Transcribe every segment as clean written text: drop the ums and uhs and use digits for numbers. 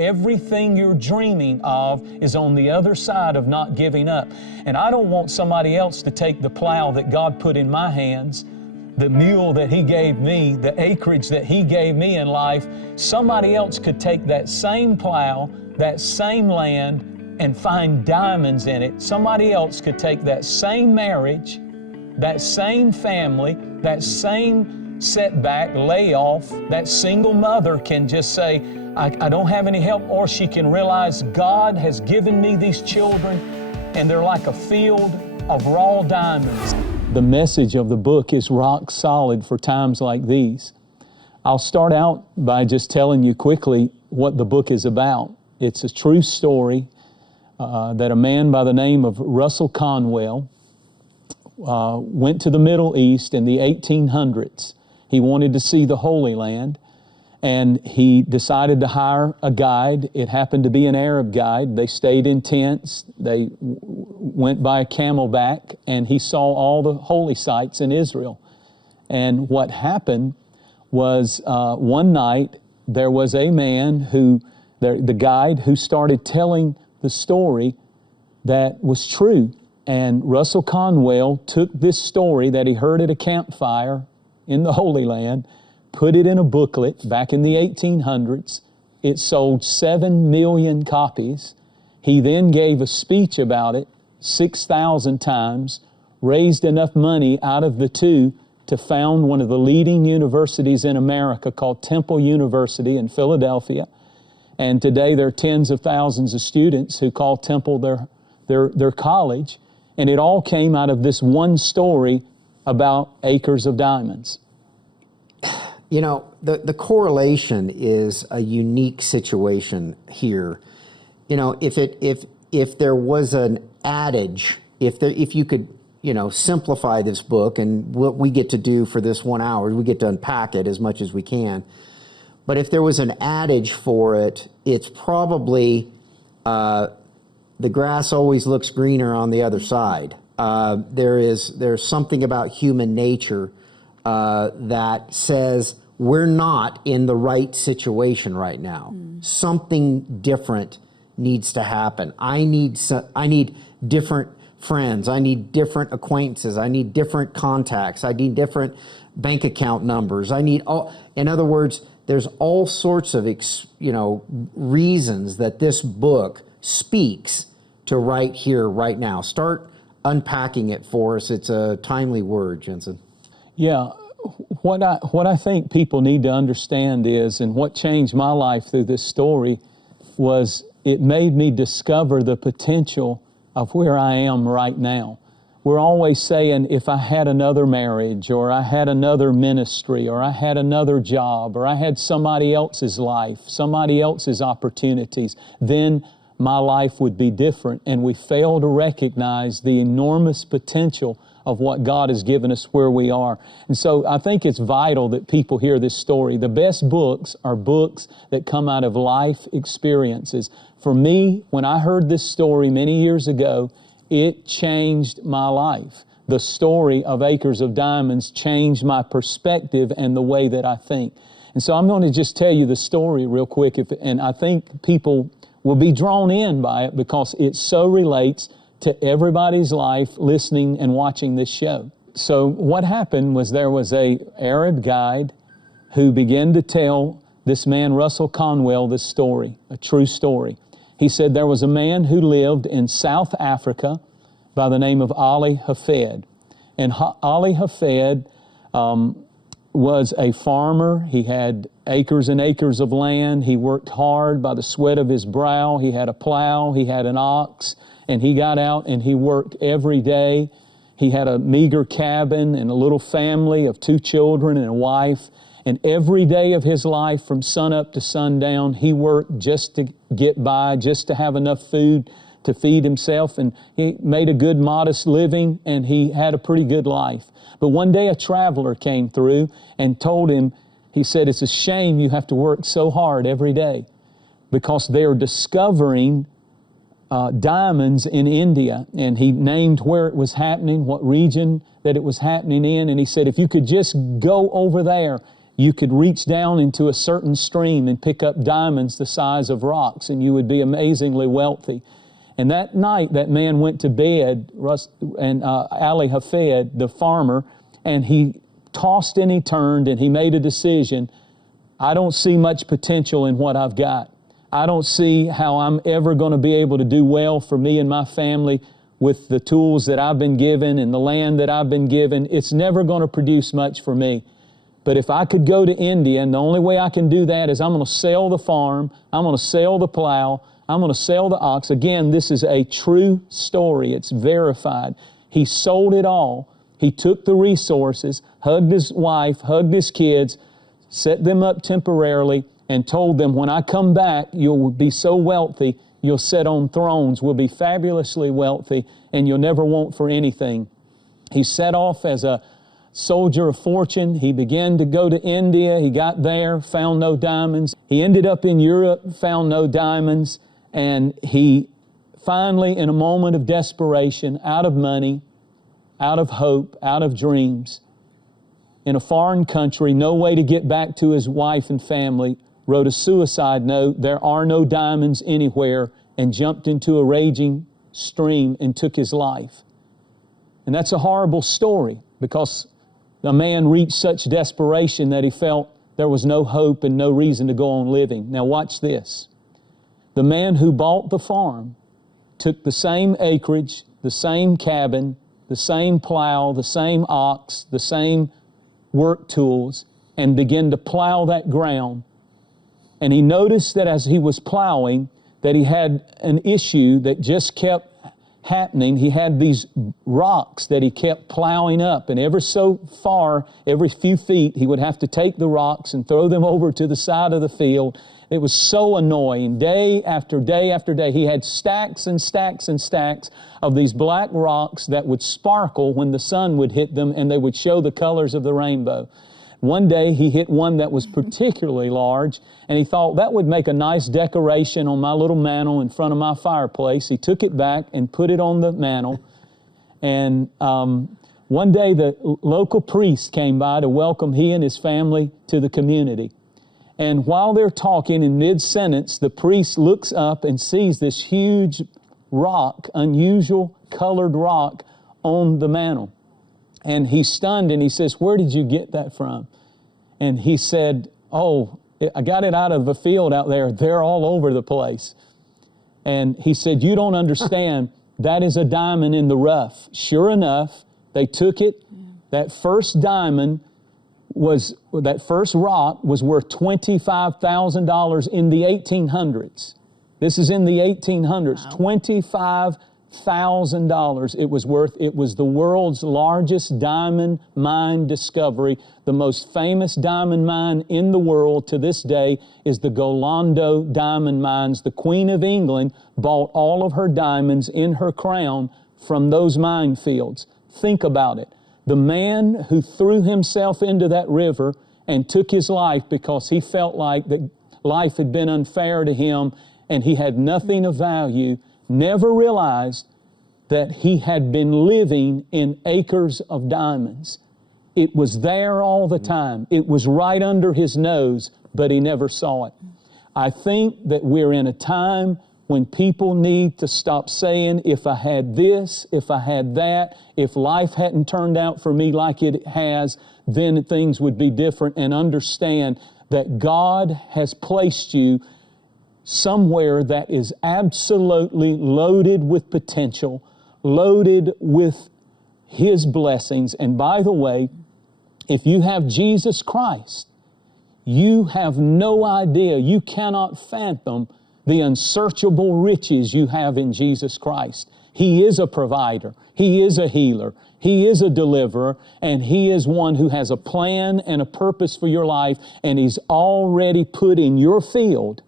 everything you're dreaming of is on the other side of not giving up. And I don't want somebody else to take the plow that God put in my hands, the mule that He gave me, the acreage that He gave me in life. Somebody else could take that same plow, that same land, and find diamonds in it. Somebody else could take that same marriage, that same family, that same setback, layoff. That single mother can just say, I don't have any help, or she can realize God has given me these children and they're like a field of raw diamonds. The message of the book is rock solid for times like these. I'll start out by just telling you quickly what the book is about. It's a true story that a man by the name of Russell Conwell went to the Middle East in the 1800s. He wanted to see the Holy Land, and he decided to hire a guide. It happened to be an Arab guide. They stayed in tents. They went by a camelback, and he saw all the holy sites in Israel. And what happened was one night there was a man who, the guide, who started telling the story that was true. And Russell Conwell took this story that he heard at a campfire in the Holy Land, put it in a booklet back in the 1800s. It sold 7 million copies. He then gave a speech about it 6,000 times, raised enough money out of the two to found one of the leading universities in America called Temple University in Philadelphia. And today there are tens of thousands of students who call Temple their college. And it all came out of this one story about acres of diamonds. You know, the correlation is a unique situation here. You know, if there was an adage, if you could, you know, simplify this book, and what we get to do for this 1 hour, we get to unpack it as much as we can. But if there was an adage for it, it's probably the grass always looks greener on the other side. There's something about human nature that says we're not in the right situation right now. Something different needs to happen. I need different friends. I need different acquaintances. I need different contacts. I need different bank account numbers. I need all. In other words, there's all sorts of reasons that this book speaks to right here, right now. Start unpacking it for us. It's a timely word, Jentezen. Yeah, what I think people need to understand is, and what changed my life through this story, was it made me discover the potential of where I am right now. We're always saying, if I had another marriage, or I had another ministry, or I had another job, or I had somebody else's life, somebody else's opportunities, then my life would be different. And we fail to recognize the enormous potential of what God has given us where we are. And so I think it's vital that people hear this story. The best books are books that come out of life experiences. For me, when I heard this story many years ago, it changed my life. The story of Acres of Diamonds changed my perspective and the way that I think. And so I'm going to just tell you the story real quick, and I think people will be drawn in by it because it so relates to everybody's life listening and watching this show. So what happened was there was an Arab guide who began to tell this man, Russell Conwell, this story, a true story. He said there was a man who lived in South Africa by the name of Ali Hafed. And Ali Hafed was a farmer. He had acres and acres of land. He worked hard by the sweat of his brow. He had a plow. He had an ox. And he got out and he worked every day. He had a meager cabin and a little family of 2 children and a wife. And every day of his life, from sunup to sundown, he worked just to get by, just to have enough food to feed himself. And he made a good, modest living, and he had a pretty good life. But one day a traveler came through and told him, he said, it's a shame you have to work so hard every day, because they're discovering diamonds in India. And he named where it was happening, what region that it was happening in. And he said, if you could just go over there you could reach down into a certain stream and pick up diamonds the size of rocks, and you would be amazingly wealthy. And that night, that man went to bed, Ali Hafed, the farmer, and he tossed and he turned, and he made a decision. I don't see much potential in what I've got. I don't see how I'm ever going to be able to do well for me and my family with the tools that I've been given and the land that I've been given. It's never going to produce much for me. But if I could go to India, and the only way I can do that is I'm going to sell the farm, I'm going to sell the plow, I'm going to sell the ox. Again, this is a true story. It's verified. He sold it all. He took the resources, hugged his wife, hugged his kids, set them up temporarily, and told them, when I come back, you'll be so wealthy, you'll sit on thrones, we'll be fabulously wealthy, and you'll never want for anything. He set off as a soldier of fortune. He began to go to India. He got there, found no diamonds. He ended up in Europe, found no diamonds, and he finally, in a moment of desperation, out of money, out of hope, out of dreams, in a foreign country, no way to get back to his wife and family, wrote a suicide note, there are no diamonds anywhere, and jumped into a raging stream and took his life. And that's a horrible story, because the man reached such desperation that he felt there was no hope and no reason to go on living. Now watch this. The man who bought the farm took the same acreage, the same cabin, the same plow, the same ox, the same work tools, and began to plow that ground. And he noticed that as he was plowing, that he had an issue that just kept happening. He had these rocks that he kept plowing up, and ever so far, every few feet, he would have to take the rocks and throw them over to the side of the field. It was so annoying. Day after day after day, he had stacks and stacks and stacks of these black rocks that would sparkle when the sun would hit them, and they would show the colors of the rainbow. One day he hit one that was particularly large, and he thought that would make a nice decoration on my little mantle in front of my fireplace. He took it back and put it on the mantle. And one day the local priest came by to welcome he and his family to the community. And while they're talking in mid-sentence, the priest looks up and sees this huge rock, unusual colored rock on the mantle. And he's stunned, and he says, "Where did you get that from?" And he said, "Oh, I got it out of a field out there. They're all over the place." And he said, "You don't understand. That is a diamond in the rough." Sure enough, they took it. That first diamond that first rock was worth $25,000 in the 1800s. This is in the 1800s. Wow. $25,000 it was worth. It was the world's largest diamond mine discovery. The most famous diamond mine in the world to this day is the Golando diamond mines. The Queen of England bought all of her diamonds in her crown from those mine fields. Think about it. The man who threw himself into that river and took his life because he felt like that life had been unfair to him and he had nothing of value, never realized that he had been living in acres of diamonds. It was there all the time. It was right under his nose, but he never saw it. I think that we're in a time when people need to stop saying, if I had this, if I had that, if life hadn't turned out for me like it has, then things would be different, and understand that God has placed you somewhere that is absolutely loaded with potential, loaded with His blessings. And by the way, if you have Jesus Christ, you have no idea, you cannot fathom the unsearchable riches you have in Jesus Christ. He is a provider. He is a healer. He is a deliverer. And He is one who has a plan and a purpose for your life. And He's already put in your field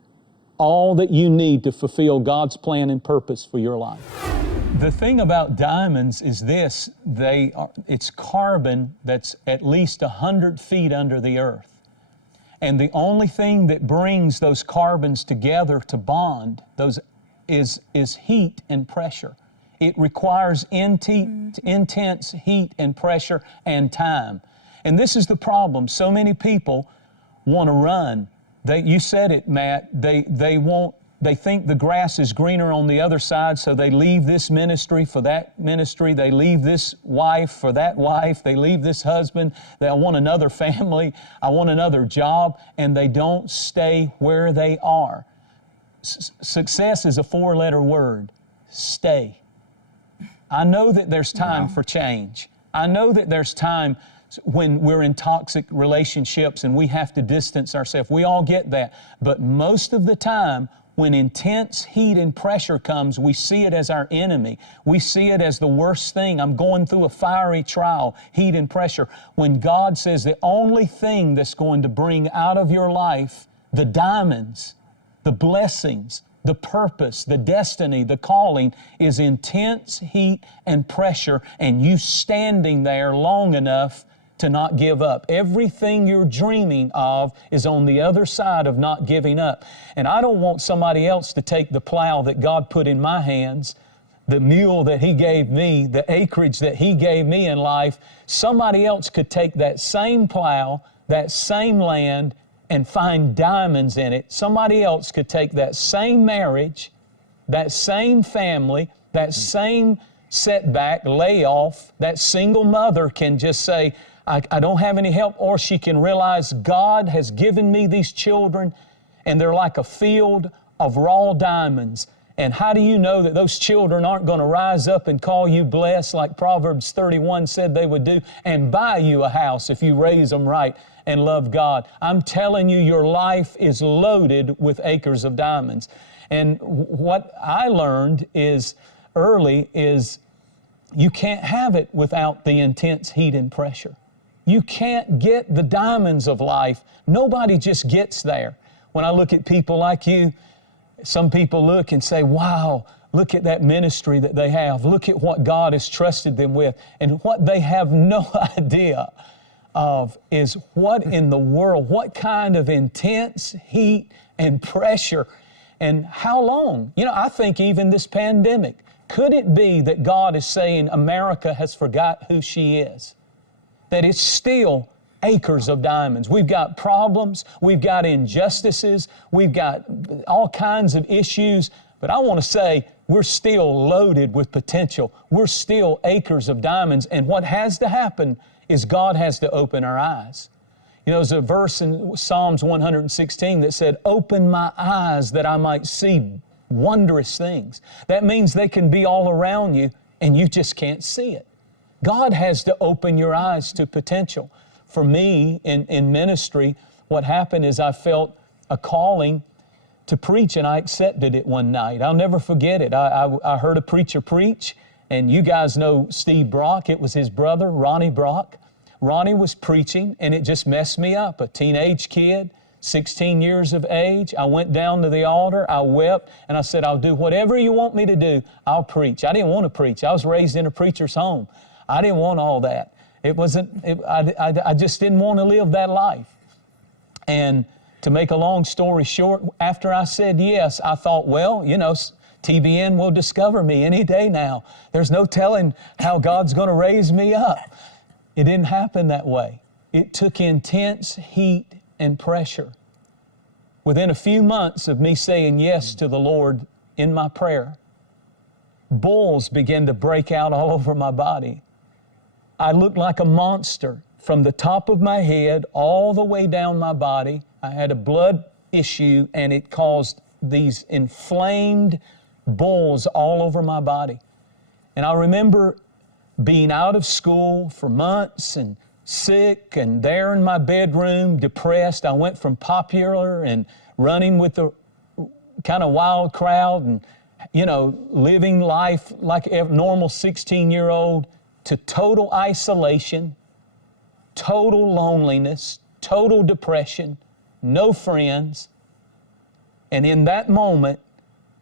all that you need to fulfill God's plan and purpose for your life. The thing about diamonds is this: it's carbon that's at least 100 feet under the earth. And the only thing that brings those carbons together to bond is heat and pressure. It requires intense heat and pressure and time. And this is the problem. So many people want to run. You said it, Matt. They think the grass is greener on the other side, so they leave this ministry for that ministry. They leave this wife for that wife. They leave this husband. I want another family. I want another job. And they don't stay where they are. Success is a 4-letter word. Stay. I know that there's time for change. I know that there's time when we're in toxic relationships and we have to distance ourselves. We all get that. But most of the time, when intense heat and pressure comes, we see it as our enemy. We see it as the worst thing. I'm going through a fiery trial, heat and pressure. When God says the only thing that's going to bring out of your life the diamonds, the blessings, the purpose, the destiny, the calling is intense heat and pressure, and you standing there long enough to not give up. Everything you're dreaming of is on the other side of not giving up. And I don't want somebody else to take the plow that God put in my hands, the mule that He gave me, the acreage that He gave me in life. Somebody else could take that same plow, that same land, and find diamonds in it. Somebody else could take that same marriage, that same family, that same setback, layoff. That single mother can just say, I don't have any help, or she can realize God has given me these children and they're like a field of raw diamonds. And how do you know that those children aren't going to rise up and call you blessed like Proverbs 31 said they would do, and buy you a house if you raise them right and love God? I'm telling you, your life is loaded with acres of diamonds. And what I learned early is you can't have it without the intense heat and pressure. You can't get the diamonds of life. Nobody just gets there. When I look at people like you, some people look and say, wow, look at that ministry that they have. Look at what God has trusted them with. And what they have no idea of is what in the world, what kind of intense heat and pressure, and how long? You know, I think even this pandemic, could it be that God is saying America has forgot who she is? That it's still acres of diamonds. We've got problems, we've got injustices, we've got all kinds of issues, but I want to say we're still loaded with potential. We're still acres of diamonds, and what has to happen is God has to open our eyes. You know, there's a verse in Psalms 116 that said, "Open my eyes that I might see wondrous things." That means they can be all around you and you just can't see it. God has to open your eyes to potential. For me, in ministry, what happened is I felt a calling to preach, and I accepted it one night. I'll never forget it. I heard a preacher preach, and you guys know Steve Brock. It was his brother, Ronnie Brock. Ronnie was preaching, and it just messed me up. A teenage kid, 16 years of age. I went down to the altar, I wept, and I said, "I'll do whatever you want me to do. I'll preach." I didn't want to preach. I was raised in a preacher's home. I didn't want all that. I just didn't want to live that life. And to make a long story short, after I said yes, I thought, well, you know, TBN will discover me any day now. There's no telling how God's going to raise me up. It didn't happen that way. It took intense heat and pressure. Within a few months of me saying yes to the Lord in my prayer, bulls began to break out all over my body. I looked like a monster from the top of my head all the way down my body. I had a blood issue, and it caused these inflamed bulls all over my body. And I remember being out of school for months and sick and there in my bedroom, depressed. I went from popular and running with the kind of wild crowd and, you know, living life like a normal 16-year-old to total isolation, total loneliness, total depression, no friends. And in that moment,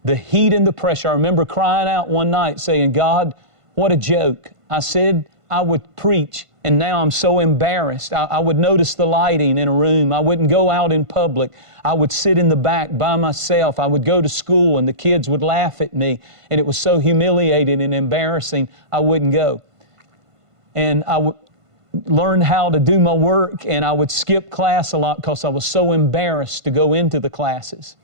the heat and the pressure, I remember crying out one night saying, "God, what a joke. I said I would preach, and now I'm so embarrassed. I would notice the lighting in a room. I wouldn't go out in public. I would sit in the back by myself. I would go to school, and the kids would laugh at me, and it was so humiliating and embarrassing, I wouldn't go." And learned how to do my work, and I would skip class a lot because I was so embarrassed to go into the classes.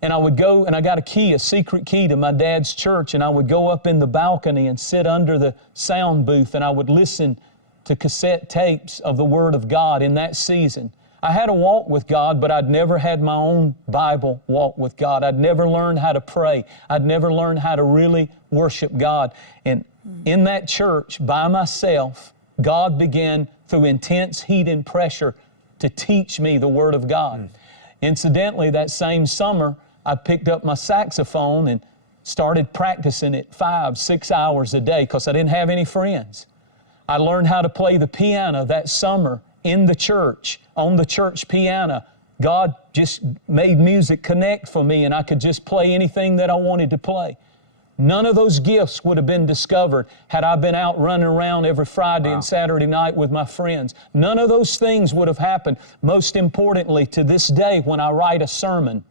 And I would go, and I got a secret key to my dad's church, and I would go up in the balcony and sit under the sound booth, and I would listen to cassette tapes of the Word of God in that season. I had a walk with God, but I'd never had my own Bible walk with God. I'd never learned how to pray. I'd never learned how to really worship God. And in that church, by myself, God began, through intense heat and pressure, to teach me the Word of God. Incidentally, that same summer, I picked up my saxophone and started practicing it 5-6 hours a day because I didn't have any friends. I learned how to play the piano that summer in the church, on the church piano. God just made music connect for me, and I could just play anything that I wanted to play. None of those gifts would have been discovered had I been out running around every Friday and Saturday night with my friends. None of those things would have happened. Most importantly, to this day, when I write a sermon,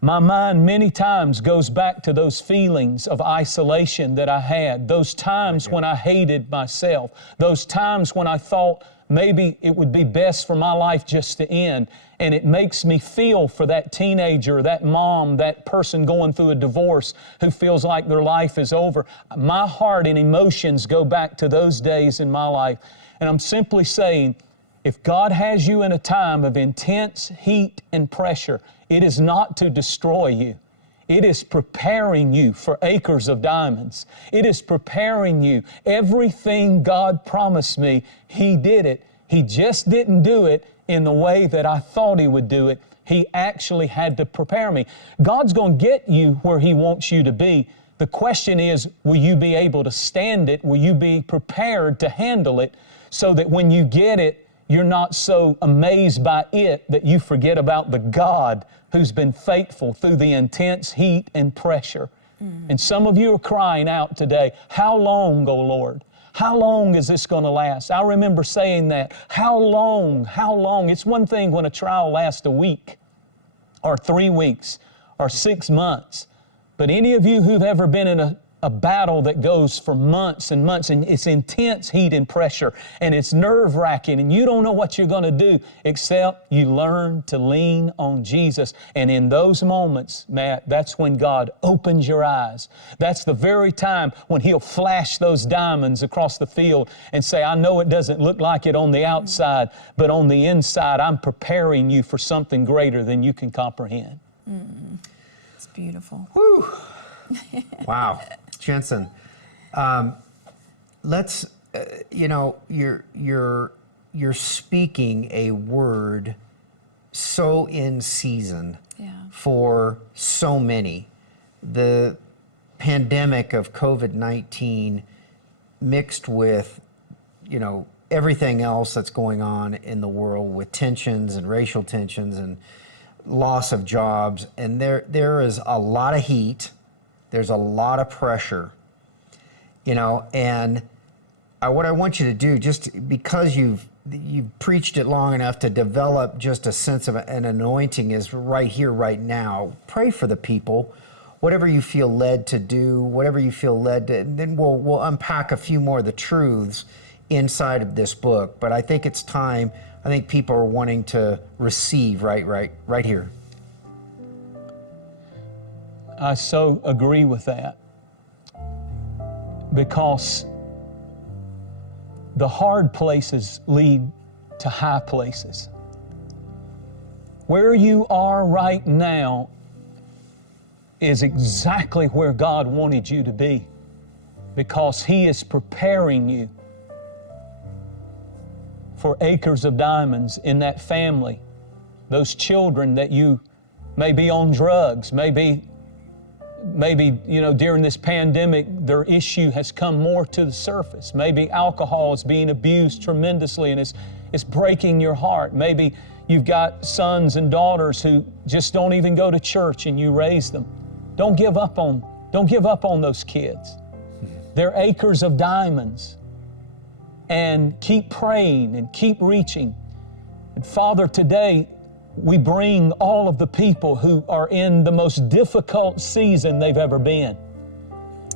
my mind many times goes back to those feelings of isolation that I had, those times when I hated myself, those times when I thought maybe it would be best for my life just to end. And it makes me feel for that teenager, that mom, that person going through a divorce who feels like their life is over. My heart and emotions go back to those days in my life. And I'm simply saying, if God has you in a time of intense heat and pressure, it is not to destroy you. It is preparing you for acres of diamonds. It is preparing you. Everything God promised me, He did it. He just didn't do it in the way that I thought He would do it. He actually had to prepare me. God's going to get you where He wants you to be. The question is, will you be able to stand it? Will you be prepared to handle it so that when you get it, you're not so amazed by it that you forget about the God who's been faithful through the intense heat and pressure. And some of you are crying out today, how long, O Lord? How long is this going to last? I remember saying that. How long? How long? It's one thing when a trial lasts a week or 3 weeks or 6 months. But any of you who've ever been in a battle that goes for months and months, and it's intense heat and pressure, and it's nerve-wracking, and you don't know what you're going to do except you learn to lean on Jesus. And in those moments, Matt, that's when God opens your eyes. That's the very time when He'll flash those diamonds across the field and say, I know it doesn't look like it on the outside, but on the inside, I'm preparing you for something greater than you can comprehend. It's beautiful. Whew. Wow. Jentezen, let's, you're speaking a word so in season for so many. The pandemic of COVID-19 mixed with, everything else that's going on in the world with tensions and racial tensions and loss of jobs. And there is a lot of heat. There's a lot of pressure, and what I want you to do, just because you've preached it long enough to develop just a sense of an anointing, is right here, right now. Pray for the people, whatever you feel led to do, whatever you feel led to, and then we'll unpack a few more of the truths inside of this book. But I think it's time. I think people are wanting to receive right here. I so agree with that, because the hard places lead to high places. Where you are right now is exactly where God wanted you to be, because He is preparing you for acres of diamonds in that family, those children that you may be on drugs, maybe during this pandemic, their issue has come more to the surface. Maybe alcohol is being abused tremendously and it's breaking your heart. Maybe you've got sons and daughters who just don't even go to church and you raise them. Don't give up on those kids. They're acres of diamonds. And keep praying and keep reaching. And Father, today, we bring all of the people who are in the most difficult season they've ever been.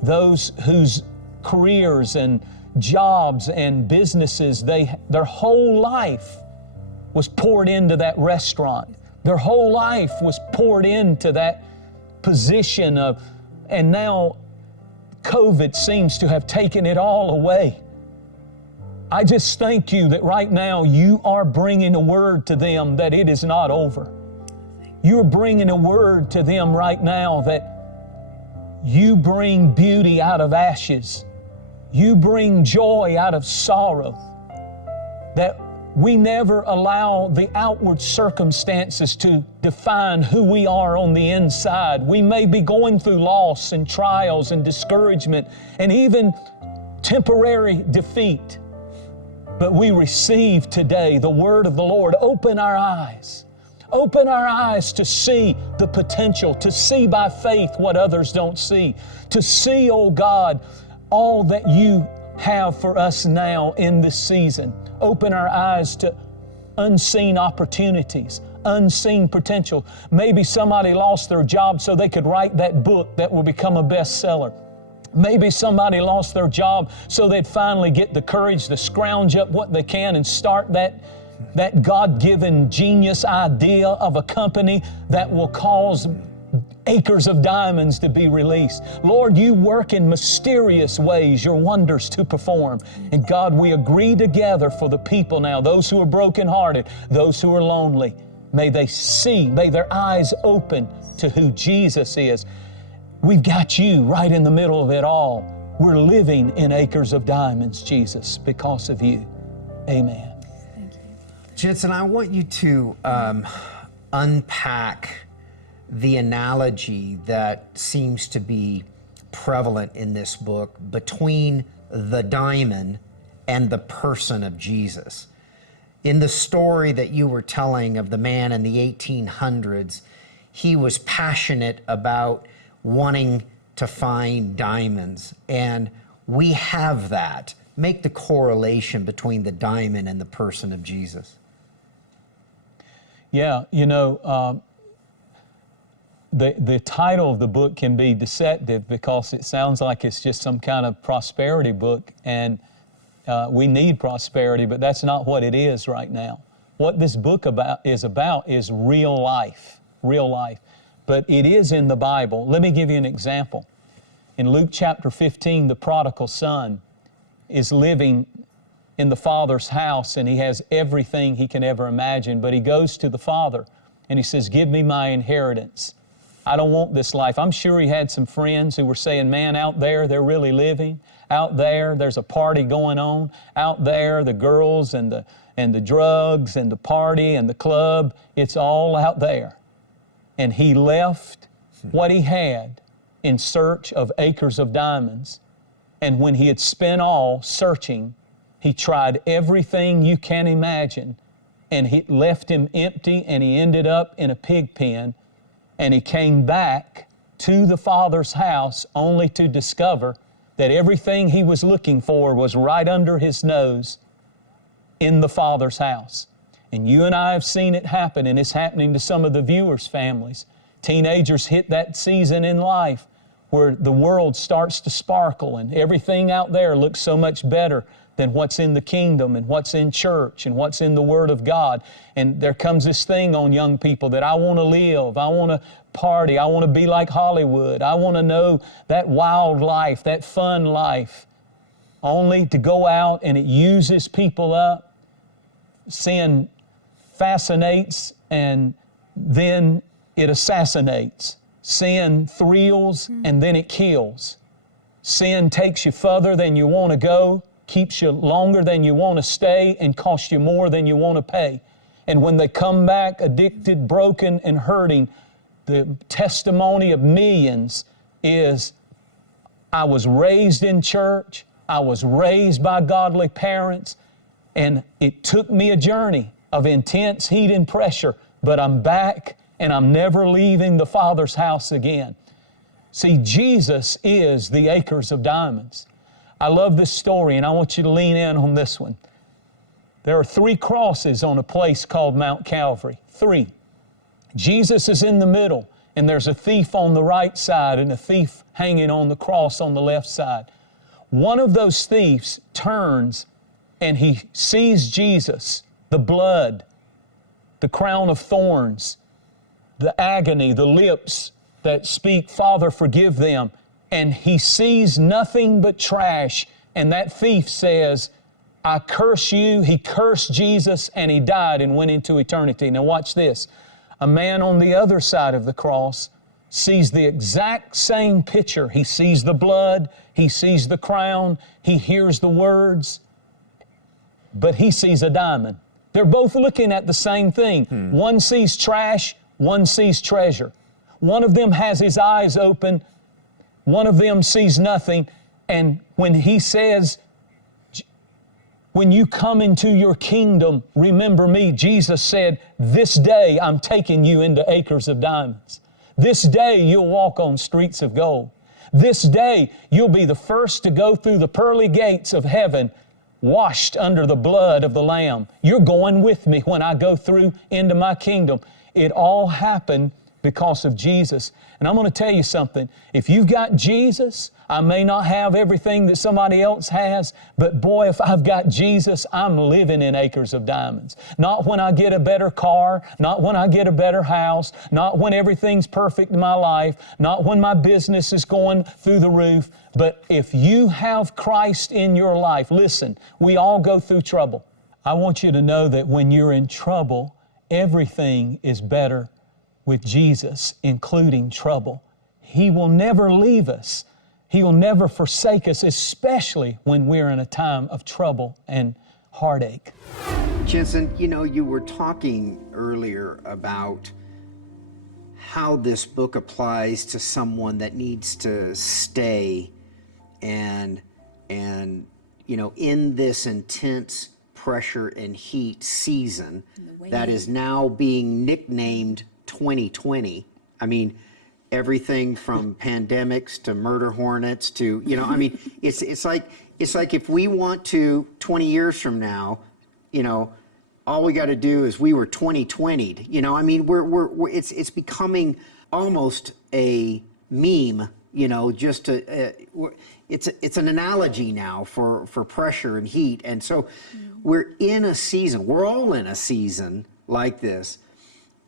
Those whose careers and jobs and businesses. Their whole life was poured into that restaurant. Their whole life was poured into that position of, and now COVID seems to have taken it all away. I just thank you that right now you are bringing a word to them that it is not over. You're bringing a word to them right now that you bring beauty out of ashes. You bring joy out of sorrow. That we never allow the outward circumstances to define who we are on the inside. We may be going through loss and trials and discouragement and even temporary defeat. But we receive today the word of the Lord. Open our eyes. Open our eyes to see the potential, to see by faith what others don't see, to see, oh God, all that you have for us now in this season. Open our eyes to unseen opportunities, unseen potential. Maybe somebody lost their job so they could write that book that will become a bestseller. Maybe somebody lost their job so they'd finally get the courage to scrounge up what they can and start that God-given genius idea of a company that will cause acres of diamonds to be released. Lord, you work in mysterious ways, your wonders to perform. And God, we agree together for the people now, those who are brokenhearted, those who are lonely. May they see, may their eyes open to who Jesus is. We've got you right in the middle of it all. We're living in acres of diamonds, Jesus, because of you. Amen. Thank you. Jentezen, I want you to unpack the analogy that seems to be prevalent in this book between the diamond and the person of Jesus. In the story that you were telling of the man in the 1800s, he was passionate about wanting to find diamonds, and we have that. Make the correlation between the diamond and the person of Jesus. Yeah, you know, the title of the book can be deceptive because it sounds like it's just some kind of prosperity book, and we need prosperity, but that's not what it is right now. What this book is real life, real life. But it is in the Bible. Let me give you an example. In Luke chapter 15, the prodigal son is living in the father's house, and he has everything he can ever imagine, but he goes to the father and he says, "Give me my inheritance. I don't want this life." I'm sure he had some friends who were saying, "Man, out there, they're really living. Out there, there's a party going on. Out there, the girls and the drugs and the party and the club, it's all out there." And he left what he had in search of acres of diamonds. And when he had spent all searching, he tried everything you can imagine, and he left him empty, and he ended up in a pig pen. And he came back to the father's house only to discover that everything he was looking for was right under his nose in the father's house. And you and I have seen it happen, and it's happening to some of the viewers' families. Teenagers hit that season in life where the world starts to sparkle and everything out there looks so much better than what's in the kingdom and what's in church and what's in the Word of God. And there comes this thing on young people that I want to live, I want to party, I want to be like Hollywood, I want to know that wild life, that fun life, only to go out and it uses people up. Sin fascinates and then it assassinates. Sin thrills and then it kills. Sin takes you further than you want to go, keeps you longer than you want to stay, and costs you more than you want to pay. And when they come back addicted, broken, and hurting, the testimony of millions is, I was raised in church, I was raised by godly parents, and it took me a journey of intense heat and pressure, but I'm back and I'm never leaving the Father's house again. See, Jesus is the acres of diamonds. I love this story, and I want you to lean in on this one. There are 3 crosses on a place called Mount Calvary. 3. Jesus is in the middle, and there's a thief on the right side and a thief hanging on the cross on the left side. One of those thieves turns and he sees Jesus, the blood, the crown of thorns, the agony, the lips that speak, Father, forgive them. And he sees nothing but trash. And that thief says, I curse you. He cursed Jesus and he died and went into eternity. Now watch this. A man on the other side of the cross sees the exact same picture. He sees the blood, he sees the crown, he hears the words, but he sees a diamond. They're both looking at the same thing. One sees trash, one sees treasure. One of them has his eyes open, one of them sees nothing. And when he says, when you come into your kingdom, remember me, Jesus said, this day I'm taking you into acres of diamonds. This day you'll walk on streets of gold. This day you'll be the first to go through the pearly gates of heaven, washed under the blood of the Lamb. You're going with me when I go through into my kingdom. It all happened because of Jesus. And I'm going to tell you something. If you've got Jesus, I may not have everything that somebody else has, but boy, if I've got Jesus, I'm living in acres of diamonds. Not when I get a better car, not when I get a better house, not when everything's perfect in my life, not when my business is going through the roof, but if you have Christ in your life, listen, we all go through trouble. I want you to know that when you're in trouble, everything is better with Jesus, including trouble. He will never leave us. He will never forsake us, especially when we're in a time of trouble and heartache. Jentezen, you know, you were talking earlier about how this book applies to someone that needs to stay and you know, in this intense pressure and heat season that is now being nicknamed 2020. I mean, everything from pandemics to murder hornets to, you know, I mean, it's like if we want to 20 years from now, you know, all we got to do is we were 2020'd, you know, I mean, it's becoming almost a meme, you know, just it's an analogy now for pressure and heat. And so we're in a season, we're all in a season like this.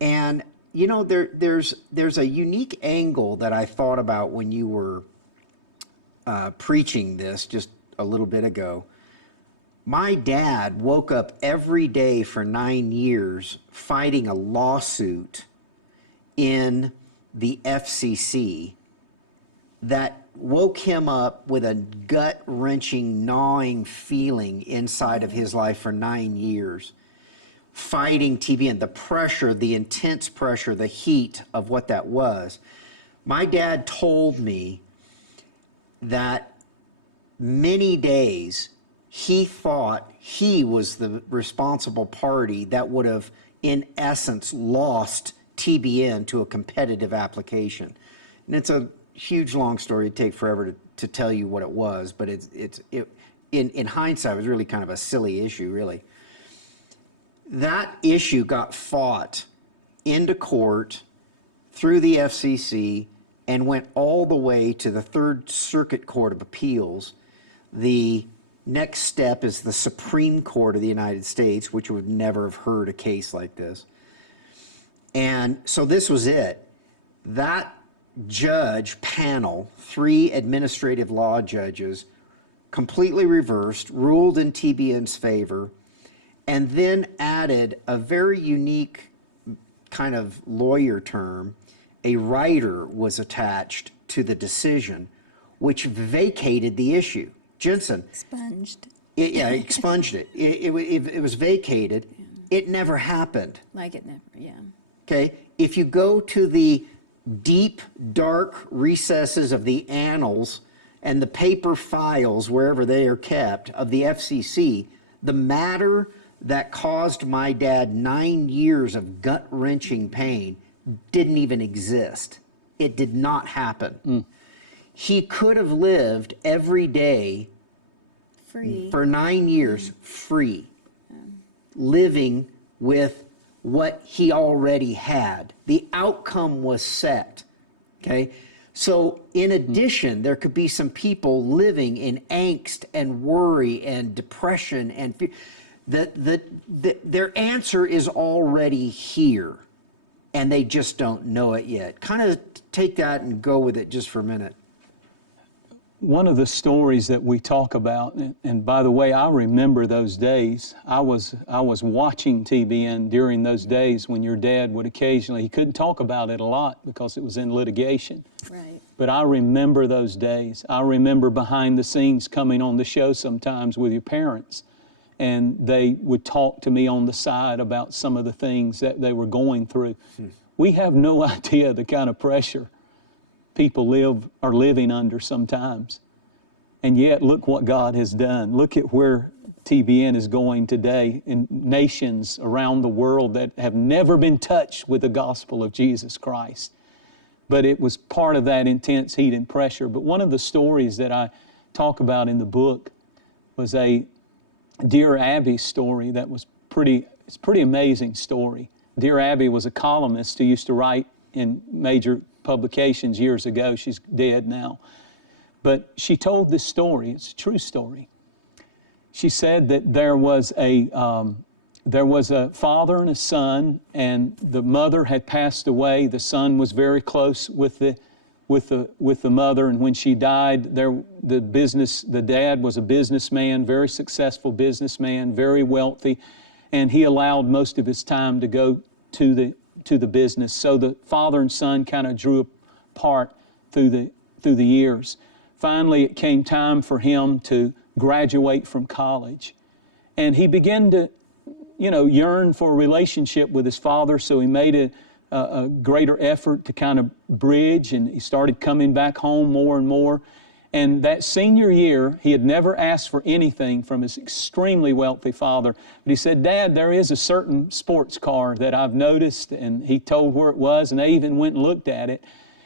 And you know, there's a unique angle that I thought about when you were preaching this just a little bit ago. My dad woke up every day for 9 years fighting a lawsuit in the FCC that woke him up with a gut-wrenching, gnawing feeling inside of his life for 9 years. Fighting TBN, the pressure, the intense pressure, the heat of what that was. My dad told me that many days he thought he was the responsible party that would have, in essence, lost TBN to a competitive application. And it's a huge, long story. It'd take forever to tell you what it was, but in hindsight, it was really kind of a silly issue, really. That issue got fought into court through the FCC and went all the way to the Third Circuit Court of Appeals. The next step is the Supreme Court of the United States, which would never have heard a case like this. And so this was it. That judge panel, 3 administrative law judges, completely reversed, ruled in TBN's favor, and then added a very unique kind of lawyer term. A rider was attached to the decision, which vacated the issue. Jentezen. Expunged. Expunged it. It was vacated. Yeah. It never happened. Like it never, yeah. Okay? If you go to the deep, dark recesses of the annals and the paper files, wherever they are kept, of the FCC, the matter that caused my dad 9 years of gut-wrenching pain didn't even exist. It did not happen. He could have lived every day Free. For 9 years free, living with what he already had. The outcome was set, okay? So in addition, there could be some people living in angst and worry and depression and fear. Their answer is already here, and they just don't know it yet. Kind of take that and go with it just for a minute. One of the stories that we talk about, and by the way, I remember those days. I was watching TBN during those days when your dad would occasionally, he couldn't talk about it a lot because it was in litigation. Right. But I remember those days. I remember behind the scenes coming on the show sometimes with your parents, and they would talk to me on the side about some of the things that they were going through. We have no idea the kind of pressure people are living under sometimes. And yet, look what God has done. Look at where TBN is going today in nations around the world that have never been touched with the gospel of Jesus Christ. But it was part of that intense heat and pressure. But one of the stories that I talk about in the book was a Dear Abby story that was it's a pretty amazing story. Dear Abby was a columnist who used to write in major publications years ago. She's dead now. But she told this story. It's a true story. She said that there was a father and a son, and the mother had passed away. The son was very close with the mother, and when she died, the dad was a businessman, very successful businessman, very wealthy, and he allowed most of his time to go to the business. So the father and son kind of drew apart through the years. Finally, it came time for him to graduate from college, and he began to yearn for a relationship with his father, so he made a greater effort to kind of bridge, and he started coming back home more and more. And that senior year, he had never asked for anything from his extremely wealthy father. But he said, "Dad, there is a certain sports car that I've noticed," and he told where it was, and they even went and looked at it.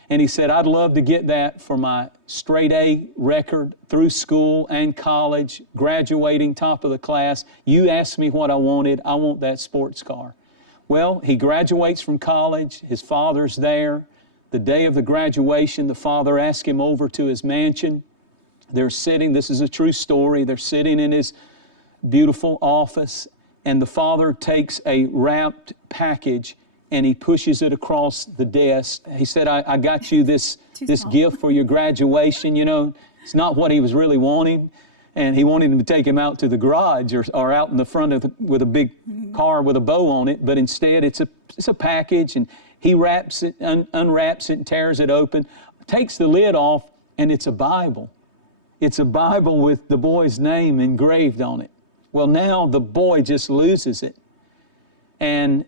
And he said, "I'd love to get that for my straight A record through school and college, graduating top of the class. You asked me what I wanted. I want that sports car." Well, he graduates from college. His father's there. The day of the graduation, the father asked him over to his mansion. They're sitting, this is a true story, they're sitting in his beautiful office, and the father takes a wrapped package and he pushes it across the desk. He said, I got you this gift for your graduation. It's not what he was really wanting. And he wanted him to take him out to the garage or out in the front with a big car with a bow on it. But instead, it's a package, and he wraps it, unwraps it, and tears it open, takes the lid off, and it's a Bible. It's a Bible with the boy's name engraved on it. Well, now the boy just loses it. And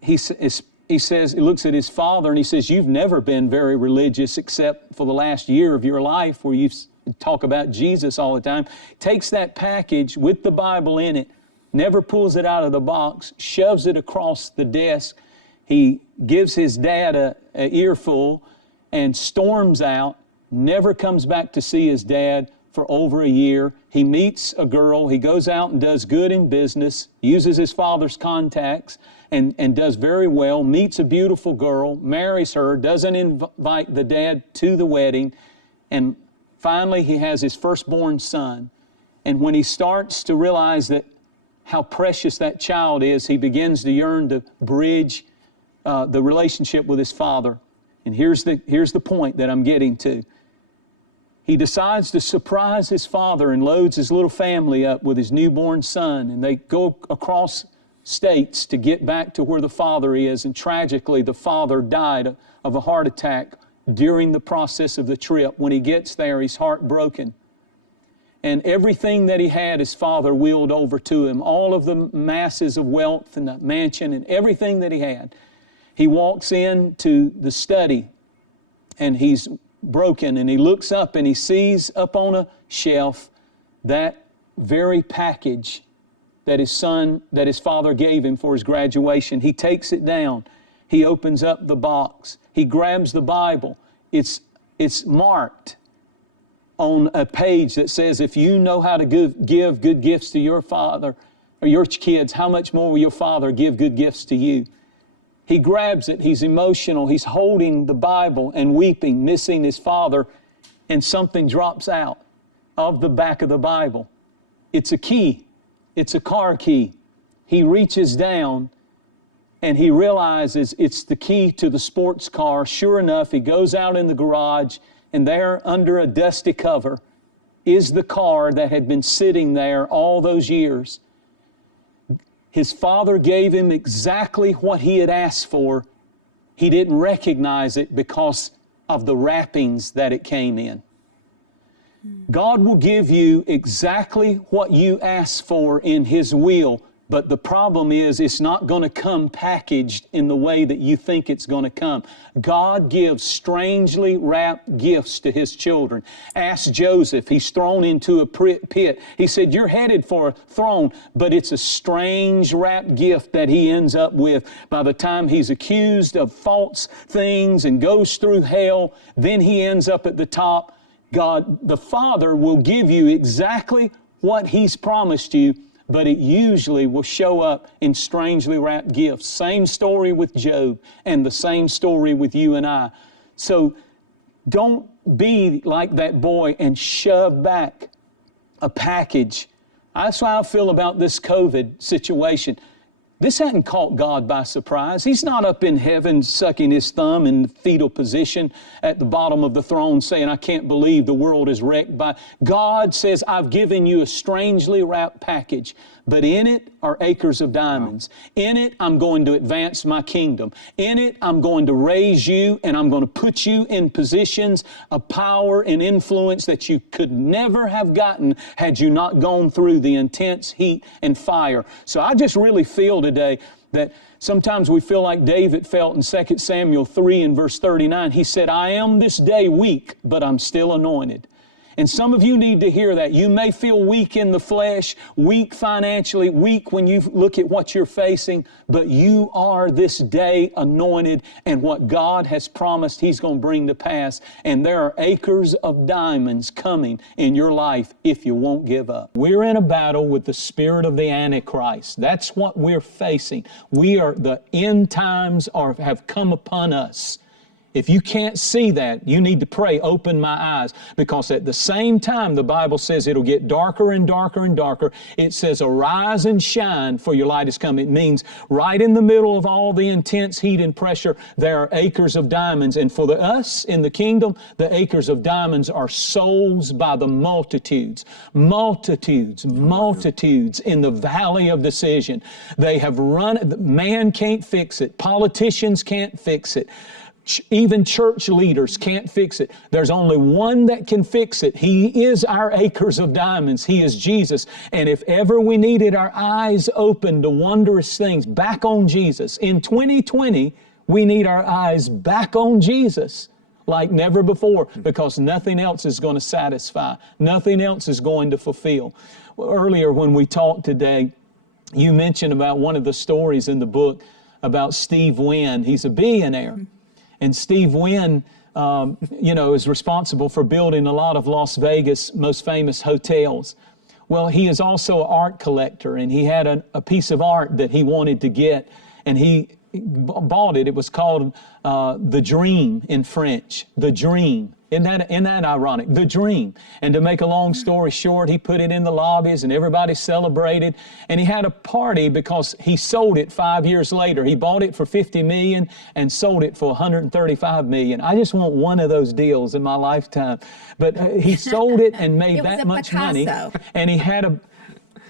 he says, he looks at his father and he says, "You've never been very religious except for the last year of your life where you've talk about Jesus all the time." Takes that package with the Bible in it, never pulls it out of the box, shoves it across the desk. He gives his dad an earful and storms out, never comes back to see his dad for over a year. He meets a girl, he goes out and does good in business, uses his father's contacts and does very well, meets a beautiful girl, marries her, doesn't invite the dad to the wedding, and finally he has his firstborn son. And when he starts to realize that how precious that child is, he begins to yearn to bridge the relationship with his father. And here's the point that I'm getting to. He decides to surprise his father and loads his little family up with his newborn son, and they go across states to get back to where the father is, and tragically the father died of a heart attack during the process of the trip. When he gets there, he's heartbroken. And everything that he had, his father wheeled over to him, all of the masses of wealth and the mansion and everything that he had. He walks into the study and he's broken, and he looks up and he sees up on a shelf that very package that his father gave him for his graduation. He takes it down. He opens up the box. He grabs the Bible. It's marked on a page that says, if you know how to give good gifts to your father or your kids, how much more will your father give good gifts to you? He grabs it, he's emotional, he's holding the Bible and weeping, missing his father, and something drops out of the back of the Bible. It's a key. It's a car key. He reaches down and he realizes it's the key to the sports car. Sure enough, he goes out in the garage, and there under a dusty cover is the car that had been sitting there all those years. His father gave him exactly what he had asked for. He didn't recognize it because of the wrappings that it came in. God will give you exactly what you ask for in His will, but the problem is it's not going to come packaged in the way that you think it's going to come. God gives strangely wrapped gifts to His children. Ask Joseph. He's thrown into a pit. He said, you're headed for a throne, but it's a strange wrapped gift that he ends up with. By the time he's accused of false things and goes through hell, then he ends up at the top. God, the Father, will give you exactly what He's promised you, but it usually will show up in strangely wrapped gifts. Same story with Job, and the same story with you and I. So don't be like that boy and shove back a package. That's how I feel about this COVID situation. This hadn't caught God by surprise. He's not up in heaven sucking His thumb in the fetal position at the bottom of the throne saying, I can't believe the world is wrecked by. God says, I've given you a strangely wrapped package, but in it are acres of diamonds. In it, I'm going to advance my kingdom. In it, I'm going to raise you, and I'm going to put you in positions of power and influence that you could never have gotten had you not gone through the intense heat and fire. So I just really feel today that sometimes we feel like David felt in 2 Samuel 3 and verse 39. He said, I am this day weak, but I'm still anointed. And some of you need to hear that. You may feel weak in the flesh, weak financially, weak when you look at what you're facing, but you are this day anointed, and what God has promised He's going to bring to pass. And there are acres of diamonds coming in your life if you won't give up. We're in a battle with the spirit of the Antichrist. That's what we're facing. The end times have come upon us. If you can't see that, you need to pray, open my eyes. Because at the same time, the Bible says it'll get darker and darker and darker. It says, arise and shine, for your light is come. It means right in the middle of all the intense heat and pressure, there are acres of diamonds. And for us in the kingdom, the acres of diamonds are souls by the multitudes. Multitudes, multitudes in the valley of decision. They have run, man can't fix it. Politicians can't fix it. Even church leaders can't fix it. There's only one that can fix it. He is our acres of diamonds. He is Jesus. And if ever we needed our eyes open to wondrous things, back on Jesus. In 2020, we need our eyes back on Jesus like never before, because nothing else is going to satisfy. Nothing else is going to fulfill. Earlier when we talked today, you mentioned about one of the stories in the book about Steve Wynn. He's a billionaire. And Steve Wynn, is responsible for building a lot of Las Vegas' most famous hotels. Well, he is also an art collector, and he had a piece of art that he wanted to get, and he bought it. It was called The Dream in French, The Dream. Isn't that ironic? The Dream. And to make a long story short, he put it in the lobbies and everybody celebrated. And he had a party because he sold it 5 years later. He bought it for $50 million and sold it for $135 million. I just want one of those deals in my lifetime. But he sold it and made that much money. And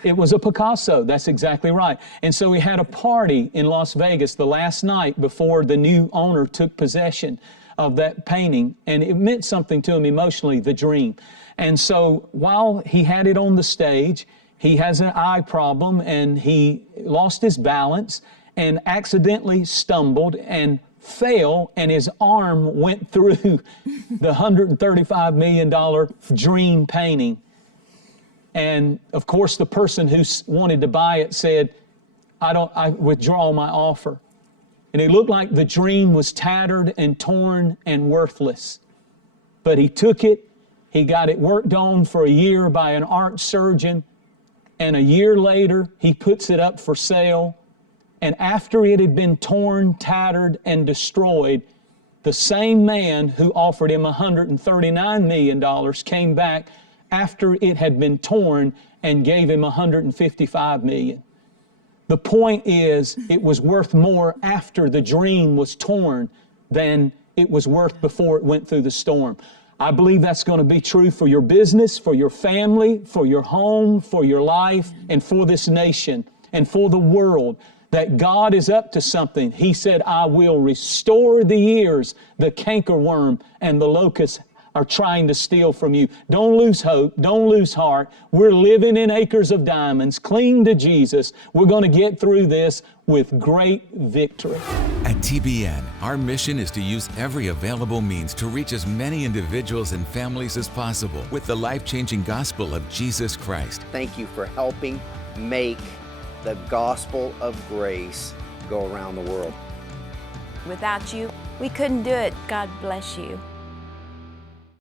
it was a Picasso. That's exactly right. And so he had a party in Las Vegas the last night before the new owner took possession of that painting, and it meant something to him emotionally, the dream. And so while he had it on the stage, he has an eye problem, and he lost his balance and accidentally stumbled and fell, and his arm went through the $135 million dream painting. And of course, the person who wanted to buy it said, I withdraw my offer. And it looked like the dream was tattered and torn and worthless. But he took it, he got it worked on for a year by an art surgeon, and a year later, he puts it up for sale, And after it had been torn, tattered, and destroyed, the same man who offered him $139 million came back after it had been torn and gave him $155 million. The point is, it was worth more after the dream was torn than it was worth before it went through the storm. I believe that's going to be true for your business, for your family, for your home, for your life, and for this nation, and for the world, that God is up to something. He said, I will restore the years the cankerworm and the locust are trying to steal from you. Don't lose hope. Don't lose heart. We're living in acres of diamonds. Cling to Jesus. We're going to get through this with great victory. At TBN, our mission is to use every available means to reach as many individuals and families as possible with the life-changing gospel of Jesus Christ. Thank you for helping make the gospel of grace go around the world. Without you, we couldn't do it. God bless you.